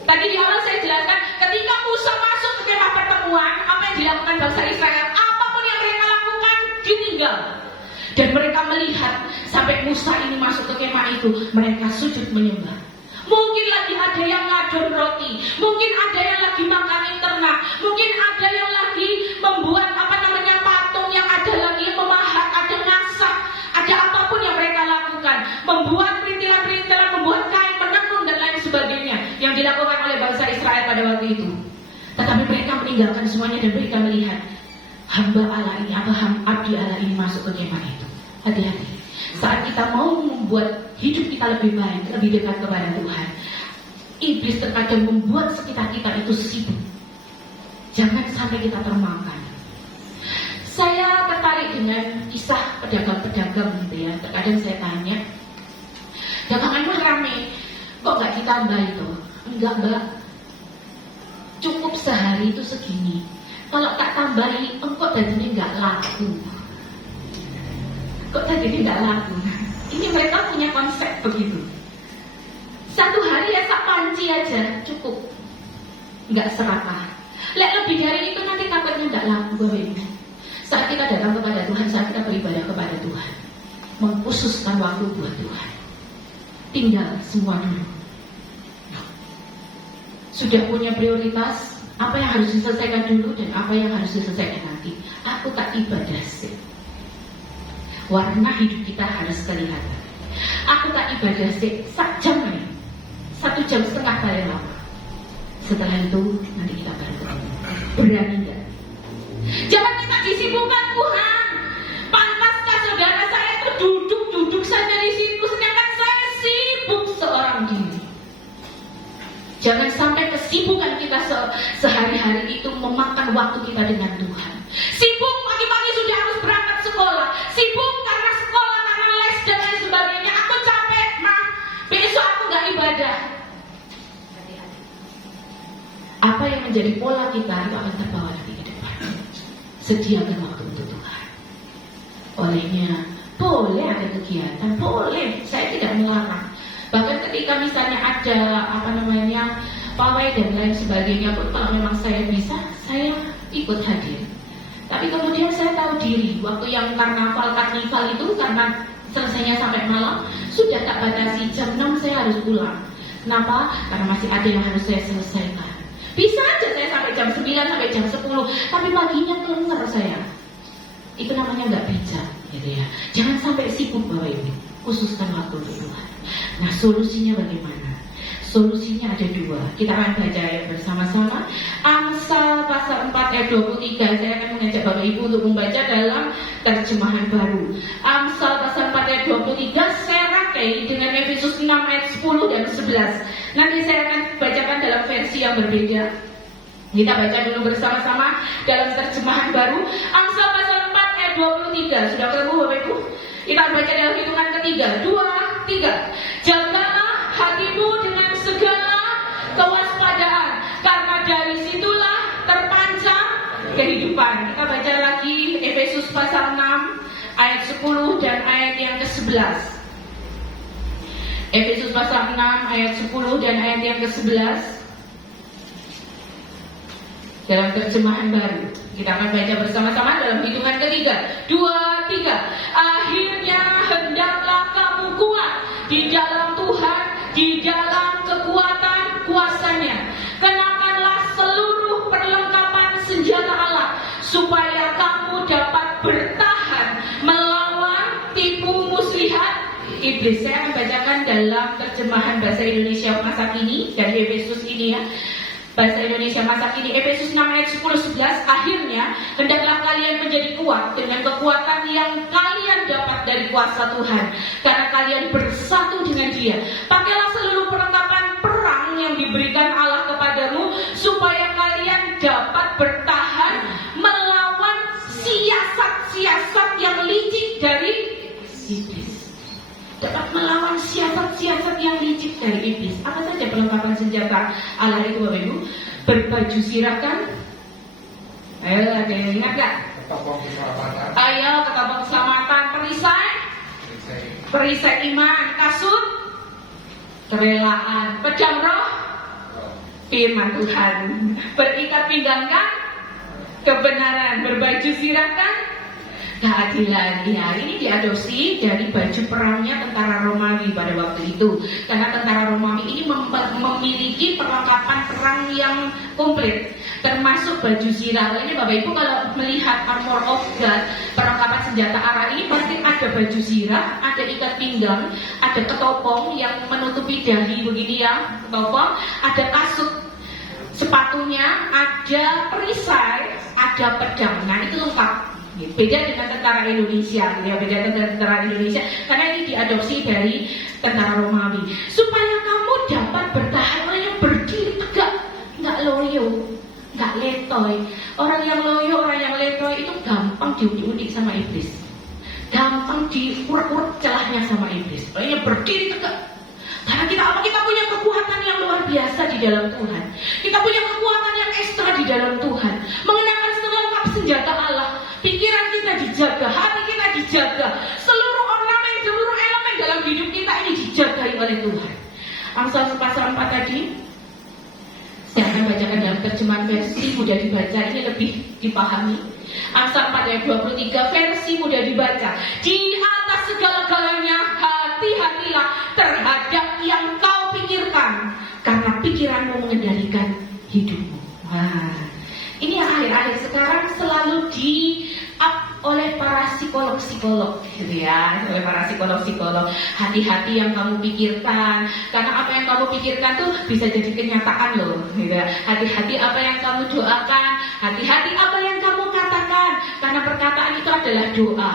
Tadi di awal saya jelaskan, ketika Musa masuk ke kemah pertemuan, apa yang dilakukan bangsa Israel? Apapun yang mereka lakukan ditinggal. Dan mereka melihat sampai Musa ini masuk ke kemah itu, mereka sujud menyembah. Mungkin lagi ada yang ngadon roti, mungkin ada yang lagi makanin ternak, mungkin ada yang lagi membuat patung, yang ada lagi memahat, ada ngasak, ada apapun yang mereka lakukan, membuat perintilan-perintilan, membuat kain menenun dan lain sebagainya yang dilakukan oleh bangsa Israel pada waktu itu. Tetapi mereka meninggalkan semuanya dan mereka melihat hamba Allah ini atau abdi Allah ini masuk ke kemah itu. Hati-hati. Saat kita mau membuat hidup kita lebih baik, lebih dekat kepada Tuhan, iblis terkadang membuat sekitar kita itu sibuk. Jangan sampai kita termakan. Saya tertarik dengan kisah pedagang-pedagang gitu ya. Terkadang saya tanya, daganganmu rame, kok gak ditambah itu? Enggak mbak, cukup sehari itu segini. Kalau tak tambahi, kok tadinya nggak laku. Kok tadinya nggak laku? Ini mereka punya konsep begitu. Satu hari ya sak panci aja cukup, nggak serakah. Lebih dari itu nanti takutnya nggak laku Bapak Ibu. Saat kita datang kepada Tuhan, saat kita beribadah kepada Tuhan, mengkhususkan waktu buat Tuhan, tinggal semua dulu. Sudah punya prioritas, apa yang harus diselesaikan dulu dan apa yang harus diselesaikan nanti. Aku tak ibadah sih. Warna hidup kita harus kelihatan. Aku tak ibadah sih 1 jam aja, 1 jam setengah paling lama. Setelah itu nanti kita baru ketemu. Berani enggak? Jangan kita disibukkan Tuhan. Pantaskah saudara saya itu duduk saja di situ, sedangkan saya sibuk seorang diri. Jangan sampai kesibukan kita sehari-hari itu memakan waktu kita dengan Tuhan. Sibuk pagi-pagi sudah harus berangkat sekolah, sibuk karena sekolah, karena les dan lain sebagainya. Aku capek, besok aku gak ibadah. Hati-hati. Apa yang menjadi pola kita itu akan terbawa nanti ke depan. Sediakan waktu untuk Tuhan. Olehnya, boleh ada kegiatan, boleh, saya tidak melarang. Bahkan ketika misalnya ada pawai dan lain sebagainya pun, kalau memang saya bisa, saya ikut hadir. Tapi kemudian saya tahu diri, waktu yang karnaval itu karena selesainya sampai malam, sudah tak batasi, jam 6 saya harus pulang. Kenapa? Karena masih ada yang harus saya selesaikan. Bisa aja saya sampai jam 9, sampai jam 10, tapi paginya kelengar saya. Itu namanya nggak bijak, gitu ya. Jangan sampai sibuk Bapak Ibu. khususkan waktu untuk Tuhan. Nah, solusinya bagaimana? Solusinya ada dua. Kita akan baca ayat bersama-sama. Amsal pasal 4 ayat 23. Saya akan mengajak Bapak Ibu untuk membaca dalam terjemahan baru. Amsal pasal 4 ayat 23 saya rakai dengan Efesus 6 ayat 10 dan 11. Nanti saya akan bacakan dalam versi yang berbeda. Kita baca dulu bersama-sama dalam terjemahan baru. Amsal pasal 4 ayat 23. Sudah ketemu Bapak Ibu? Kita baca dalam hitungan ketiga. 2, 3. Jagalah hatimu dengan segala kewaspadaan, karena dari situlah terpancar kehidupan. Kita baca lagi Efesus pasal 6 ayat 10 dan ayat yang ke-11. Efesus pasal 6 ayat 10 dan ayat yang ke-11 dalam terjemahan baru. Kita akan baca bersama-sama dalam hitungan ketiga. 2, 3. Akhirnya hendaklah kamu kuat di dalam Tuhan, di dalam kekuatan kuasanya. Kenakanlah seluruh perlengkapan senjata Allah, supaya kamu dapat bertahan melawan tipu muslihat iblis. Saya akan bacakan dalam terjemahan bahasa Indonesia masa kini dari Efesus ini ya. Bahasa Indonesia masa kini, Efesus 6 ayat 10-11. Akhirnya hendaklah kalian menjadi kuat dengan kekuatan yang kalian dapat dari kuasa Tuhan, karena kalian bersatu dengan Dia. Pakailah seluruh perlengkapan perang yang diberikan Allah kepadamu, supaya kalian dapat bertahan melawan siasat-siasat yang licik dari iblis. Dapat melawan siasat-siasat yang licik dari iblis. Apa saja perlengkapan senjata Allah itu Bapak Ibu? Berbaju sirah kan? Ayo, ada yang ingat gak? Ayo, ketopong keselamatan. Perisai iman. Kasut kerelaan. Pedang roh firman Tuhan. Berikat pinggang kan? Kebenaran. Berbaju sirah kan? Keadilan. Ya, ini diadopsi dari baju perangnya tentara Romawi pada waktu itu. Karena tentara Romawi ini memiliki perlengkapan perang yang komplit, termasuk baju sirah. Ini Bapak Ibu kalau melihat armor of God, perlengkapan senjata Allah ini pasti ada baju sirah, ada ikat pinggang, ada ketopong yang menutupi dahi begini ya, ketopong, ada kasut sepatunya, ada perisai, ada pedang. Nah, itu lengkap. Beda dengan tentara Indonesia, ya, beda dengan tentara Indonesia, karena ini diadopsi dari tentara Romawi. Supaya kamu dapat bertahan, orang yang berdiri tegak, nggak loyo, nggak letoy. Orang yang loyo, orang yang letoy itu gampang diudik-udik sama iblis, gampang diurut-urut celahnya sama iblis. Orang yang berdiri tegak, karena kita apa? Kita punya kekuatan yang luar biasa di dalam Tuhan. Kita punya kekuatan yang ekstra di dalam Tuhan. Mengenakan selengkap senjata Allah. Pikiran kita dijaga, hati kita dijaga, seluruh ornamen, seluruh elemen dalam hidup kita ini dijagai oleh Tuhan. Amsal pasal 4 tadi saya akan bacakan dalam terjemahan versi mudah dibaca, ini lebih dipahami. Amsal 4 ayat 23 versi mudah dibaca. Di atas segala-galanya hati-hatilah terhadap yang kau pikirkan, karena pikiranmu mengendalikan hidupmu. Wah, ini yang akhir-akhir sekarang selalu di-up oleh para psikolog-psikolog gitu ya, oleh para psikolog-psikolog. Hati-hati yang kamu pikirkan, karena apa yang kamu pikirkan tuh bisa jadi kenyataan loh gitu. Hati-hati apa yang kamu doakan, hati-hati apa yang kamu katakan, karena perkataan itu adalah doa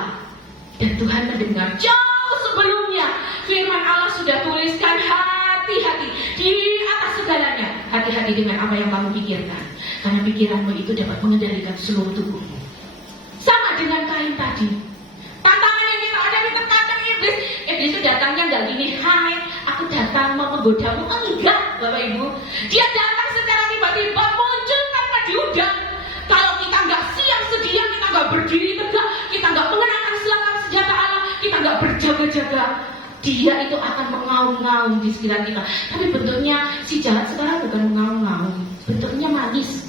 dan Tuhan mendengar. Jauh sebelumnya firman Allah sudah tuliskan, hati-hati di atas segalanya, hati-hati dengan apa yang kamu pikirkan, karena pikiranmu itu dapat mengendalikan seluruh tubuhmu. Sama dengan kain tadi, tantangan yang kita hadapi terkadang iblis itu datangnya nggak gini, hai aku datang mau menggodamu, enggak Bapak Ibu, dia datang secara tiba-tiba, muncul tanpa diundang. Kalau kita nggak siap sedia, kita nggak berdiri tegak, kita nggak mengenakan selengkap senjata Allah, kita nggak berjaga-jaga, dia itu akan mengaum-ngaum di sekitar kita. Tapi bentuknya si jahat sekarang bukan mengaum-ngaum, bentuknya manis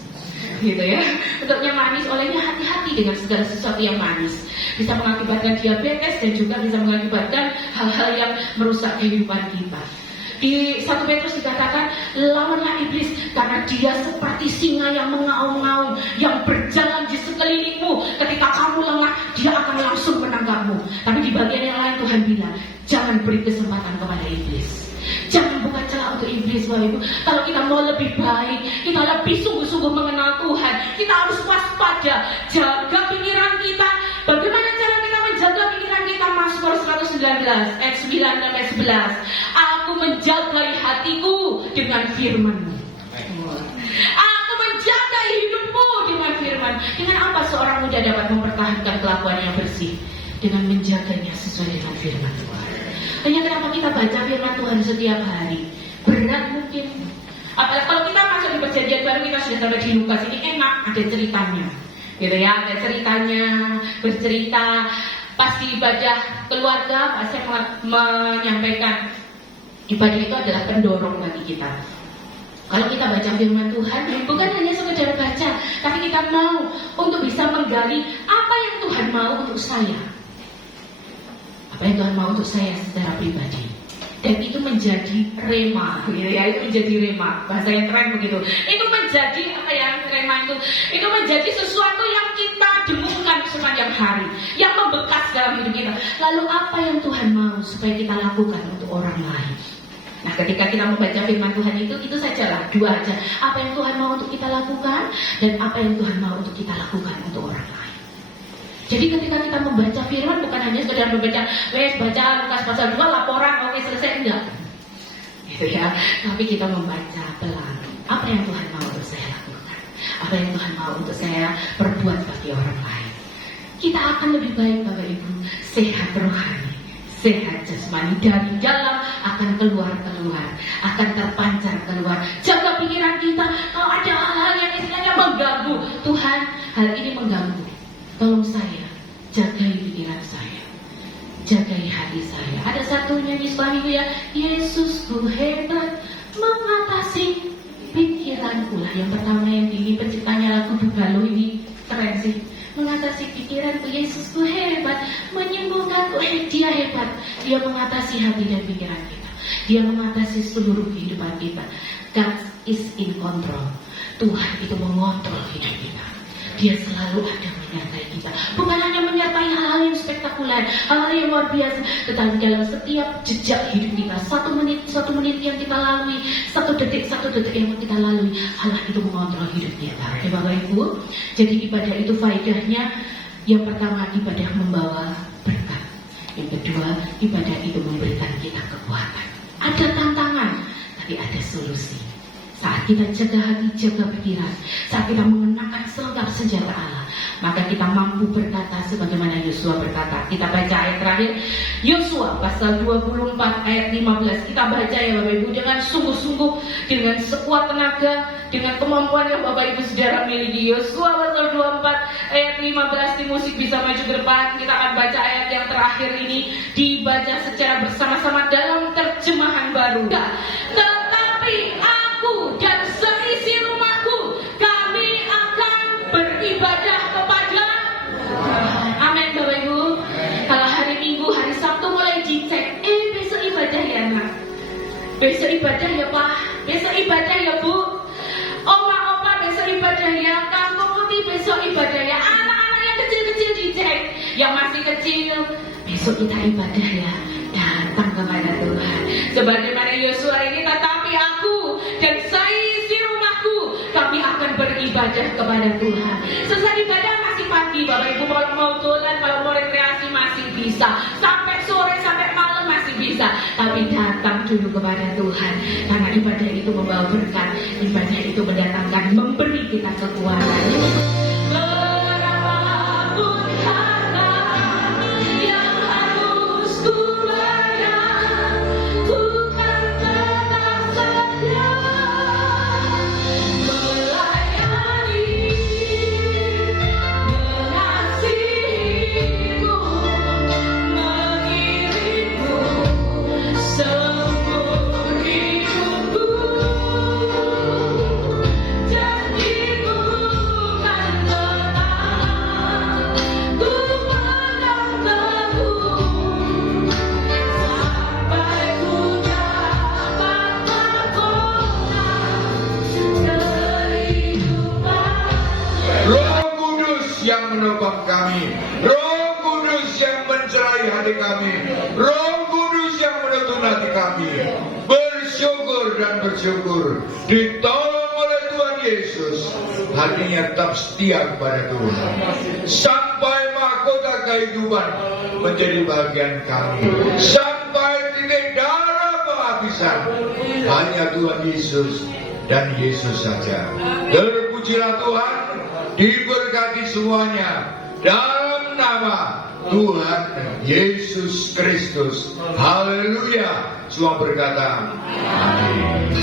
gitu ya, bentuknya manis. Olehnya hati-hati dengan segala sesuatu yang manis, bisa mengakibatkan diabetes dan juga bisa mengakibatkan hal-hal yang merusak kehidupan kita. Di 1 Petrus dikatakan, lawanlah iblis karena dia seperti singa yang mengaum-ngaum, yang berjalan di sekelilingmu. Ketika kamu lengah, dia akan langsung menangkapmu. Tapi di bagian yang lain Tuhan bilang, jangan iblis, Bapak Ibu. Kalau kita mau lebih baik, kita lebih sungguh-sungguh mengenal Tuhan, kita harus waspada, jaga pikiran kita. Bagaimana cara kita menjaga pikiran kita? Mazmur 119 ayat 9 sampai 11. Aku menjagai hatiku dengan firman-Mu. Aku menjaga hidupmu dengan firman. Dengan apa seorang muda dapat mempertahankan kelakuan yang bersih? Dengan menjaganya sesuai dengan firman Tuhan. Hanya kenapa kita baca firman Tuhan setiap hari? Berat mungkin. Apalagi kalau kita masuk di perjanjian baru, kita sudah sampai di Lukas, ini enak, ada ceritanya. Gitu ya, ada ceritanya, bercerita. Pasti ibadah keluarga, pasti menyampaikan ibadah itu adalah pendorong bagi kita. Kalau kita baca firman Tuhan, bukan hanya sekedar baca, tapi kita mau untuk bisa menggali apa yang Tuhan mau untuk saya. Apa yang Tuhan mau untuk saya secara pribadi. Dan itu menjadi rema, ya, itu menjadi rema, bahasa yang keren begitu. Itu menjadi apa ya, rema itu menjadi sesuatu yang kita dengungkan sepanjang hari, yang membekas dalam hidup kita. Lalu apa yang Tuhan mau supaya kita lakukan untuk orang lain? Nah, ketika kita membaca firman Tuhan itu sajalah, dua aja. Apa yang Tuhan mau untuk kita lakukan, dan apa yang Tuhan mau untuk kita lakukan untuk orang lain. Jadi ketika kita membaca firman, bukan hanya sekedar membaca, baca Lukas pasal 2, laporan, oke selesai, enggak. Gitu ya. Tapi kita membaca pelan. Apa yang Tuhan mau untuk saya lakukan? Apa yang Tuhan mau untuk saya perbuat bagi orang lain? Kita akan lebih baik, Bapak Ibu, sehat rohani, sehat jasmani, dari dalam akan keluar, akan terpancar keluar. Jaga pikiran kita. Kalau ada hal-hal yang istilahnya mengganggu, Tuhan, hal ini mengganggu, tolong saya, jagai pikiran saya, jagai hati saya. Ada satu nyanyi suamiku ya, Yesusku hebat mengatasi pikiranku lah. Yang pertama yang ini penciptanya lagu Bugalo ini keren sih. Mengatasi pikiranku, Yesusku hebat menyembuhkanku. Dia hebat, dia mengatasi hati dan pikiran kita, dia mengatasi seluruh kehidupan kita. God is in control. Tuhan itu mengontrol hidup kita. Dia selalu ada menyertai kita. Bukan hanya menyertai hal-hal yang spektakuler, hal-hal yang luar biasa, tetapi dalam setiap jejak hidup kita, satu menit yang kita lalui, satu detik yang kita lalui, Allah itu mengontrol hidup kita. Ya Bapak Ibu, jadi ibadah itu faedahnya, yang pertama ibadah membawa berkat, yang kedua ibadah itu memberikan kita kekuatan. Ada tantangan, tapi ada solusi. Saat kita jaga hati, jaga pikiran, saat kita mengenakan selengkap senjata Allah, maka kita mampu berkata sebagaimana Yosua berkata. Kita baca ayat terakhir, Yosua pasal 24 ayat 15. Kita baca ya Bapak Ibu dengan sungguh-sungguh, dengan sekuat tenaga, dengan kemampuan yang Bapak Ibu saudara miliki. Yosua pasal 24 ayat 15. Di musik bisa maju ke depan. Kita akan baca ayat yang terakhir ini, dibaca secara bersama-sama dalam terjemahan baru. Tetapi aku dan seisi rumahku, kami akan beribadah kepada Amin Bapak Ibu. Kalau hari Minggu, hari Sabtu mulai dicek, besok ibadah ya nak, besok ibadah ya Pak, besok ibadah ya Bu, Oma Opa besok ibadah ya, Kampung Uti besok ibadah ya, anak-anak yang kecil-kecil dicek, yang masih kecil besok kita ibadah ya, datang kepada Tuhan. Sebagaimana Yosua ini, tetapi aku dan seisi rumahku, kami akan beribadah kepada Tuhan. Selesai ibadah masih pagi Bapak Ibu, kalau mau dolan, kalau mau rekreasi masih bisa, sampai sore, sampai malam masih bisa. Tapi datang dulu kepada Tuhan, karena ibadah itu membawa berkat, ibadah itu mendatangkan, memberi kita kekuatan. menopang kami, Roh Kudus yang mencerai hati kami, Roh Kudus yang menuntun hati kami. Bersyukur dan bersyukur, ditolong oleh Tuhan Yesus, hatinya tetap setia kepada Tuhan. Sampai mahkota kehidupan menjadi bagian kami. Sampai titik darah penghabisan, hanya Tuhan Yesus dan Yesus saja. Terpujilah Tuhan, diberkati semuanya dalam nama Tuhan Yesus Kristus. Haleluya. Semua berkata amin.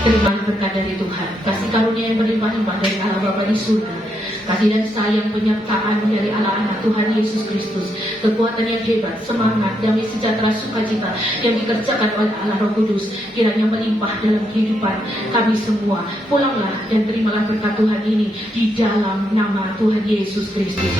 Terimalah berkat dari Tuhan, kasih karunia yang berlimpah-limpah dari Allah Bapa di surga, kasih dan sayang penyertaan dari Allah Anak Tuhan Yesus Kristus, kekuatan yang hebat, semangat, damai sejahtera, sukacita yang dikerjakan oleh Allah Roh Kudus, kiranya melimpah dalam kehidupan kami semua. Pulanglah dan terimalah berkat Tuhan ini di dalam nama Tuhan Yesus Kristus.